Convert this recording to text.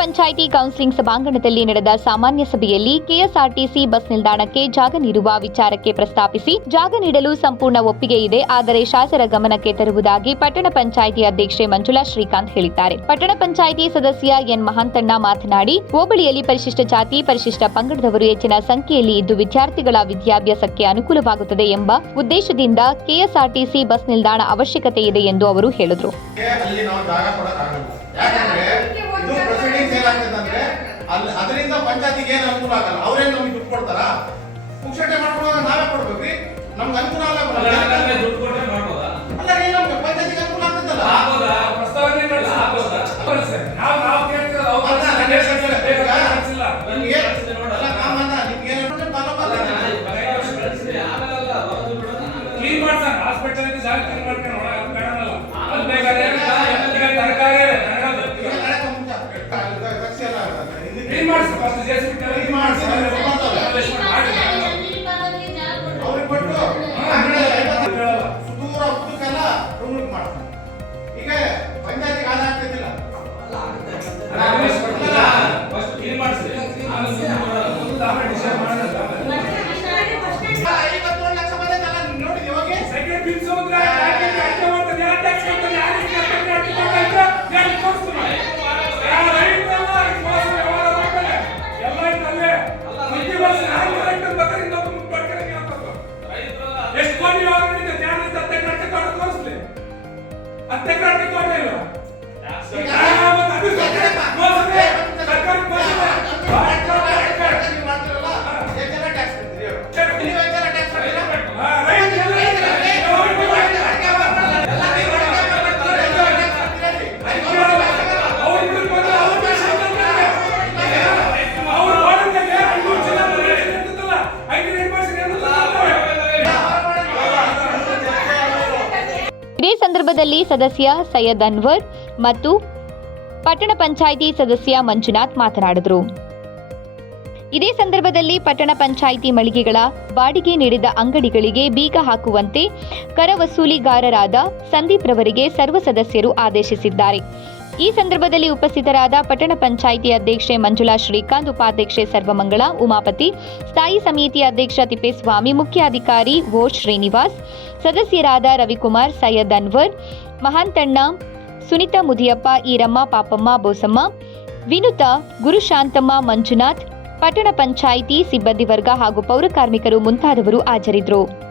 Panchayat counselling ಸಭಾಂಗಣದಲ್ಲಿ ನಡೆದ ಸಾಮಾನ್ಯ ಸಭೆಯಲ್ಲಿ ಕೆಎಸ್ಆರ್ಟಿಸಿ ಬಸ್ ನಿಲ್ದಾಣಕ್ಕೆ ಜಾಗ ನೀಡುವ ವಿಚಾರಕ್ಕೆ ಪ್ರಸ್ತಾಪಿಸಿ ಜಾಗ ನೀಡಲು ಸಂಪೂರ್ಣ ಒಪ್ಪಿಗೆ ಇದೆ, ಆದರೆ ಶಾಸರ ಗಮನಕ್ಕೆ ತರುವುದಾಗಿ ಪಟ್ಟಣ ಪಂಚಾಯಿತಿ ಅಧ್ಯಕ್ಷೆ ಮಂಜುಳಾ ಶ್ರೀಕಾಂತ್ ಹೇಳಿದ್ದಾರೆ. ಪಟ್ಟಣ ಪಂಚಾಯಿತಿ ಸದಸ್ಯ ಎನ್ ಮಹಾಂತಣ್ಣ ಮಾತನಾಡಿ, ಹೋಬಳಿಯಲ್ಲಿ ಪರಿಶಿಷ್ಟ ಜಾತಿ, ಪರಿಶಿಷ್ಟ ಪಂಗಡದವರು ಹೆಚ್ಚಿನ ಸಂಖ್ಯೆಯಲ್ಲಿ ಇದ್ದು ವಿದ್ಯಾರ್ಥಿಗಳ ವಿದ್ಯಾಭ್ಯಾಸಕ್ಕೆ ಅನುಕೂಲವಾಗುತ್ತದೆ ಎಂಬ ಉದ್ದೇಶದಿಂದ ಕೆಎಸ್ಆರ್ಟಿಸಿ ಬಸ್ ನಿಲ್ದಾಣ ಅವಶ್ಯಕತೆ ಇದೆ ಎಂದು ಅವರು ಹೇಳಿದರು. ಅಲ್ಲಿ ಅದರಿಂದ ಪಂಚಾಯತಿಗೆ ಏನು ಅನುಕೂಲ ಆಗಲ್ಲ. ಅವ್ರೇನು ನಮ್ಗೆ ದುಡ್ಡು ಕೊಡ್ತಾರ? ಪುಕ್ಷಟೆ ಮಾಡ್ಕೊಡೋದು ನಾವೇ ಕೊಡ್ಬೇಕ್ರಿ. ನಮ್ಗೆ ಅನುಕೂಲ ಆಗಲ್ಲ. త్రీ మంత్స్ ఫస్ట్ చేసి ಇದೇ ಸಂದರ್ಭದಲ್ಲಿ ಸದಸ್ಯ ಸೈಯದ್ ಅನ್ವರ್ ಮತ್ತು ಪಟ್ಟಣ ಪಂಚಾಯಿತಿ ಸದಸ್ಯ ಮಂಜುನಾಥ್ ಮಾತನಾಡಿದರು. ಇದೇ ಸಂದರ್ಭದಲ್ಲಿ ಪಟ್ಟಣ ಪಂಚಾಯಿತಿ ಮಳಿಗೆಗಳ ಬಾಡಿಗೆ ನೀಡಿದ ಅಂಗಡಿಗಳಿಗೆ ಬೀಗ ಹಾಕುವಂತೆ ಕರ ವಸೂಲಿಗಾರರಾದ ಸಂದೀಪ್ ರವರಿಗೆ ಸರ್ವ ಸದಸ್ಯರು ಆದೇಶಿಸಿದ್ದಾರೆ. ಈ ಸಂದರ್ಭದಲ್ಲಿ ಉಪಸ್ಥಿತರಾದ ಪಟ್ಟಣ ಪಂಚಾಯಿತಿ ಅಧ್ಯಕ್ಷೆ ಮಂಜುಳಾ ಶ್ರೀಕಾಂತ್, ಉಪಾಧ್ಯಕ್ಷೆ ಸರ್ವಮಂಗಳ, ಉಮಾಪತಿ, ಸ್ಥಾಯಿ ಸಮಿತಿ ಅಧ್ಯಕ್ಷ ತಿಪ್ಪೇಸ್ವಾಮಿ, ಮುಖ್ಯಾಧಿಕಾರಿ ಓ ಶ್ರೀನಿವಾಸ್, ಸದಸ್ಯರಾದ ರವಿಕುಮಾರ್, ಸೈಯದ್ ಅನ್ವರ್, ಮಹಾಂತಣ್ಣ ಸುನಿತಾ ಮುದಿಯಪ್ಪ, ಈರಮ್ಮ, ಪಾಪಮ್ಮ, ಬೋಸಮ್ಮ, ವಿನುತಾ ಗುರುಶಾಂತಮ್ಮ ಮಂಜುನಾಥ್, ಪಟ್ಟಣ ಪಂಚಾಯಿತಿ, ಸಿಬ್ಬಂದಿ ವರ್ಗ ಹಾಗೂ ಪೌರ ಕಾರ್ಮಿಕರು ಮುಂತಾದವರು ಹಾಜರಿದ್ದರು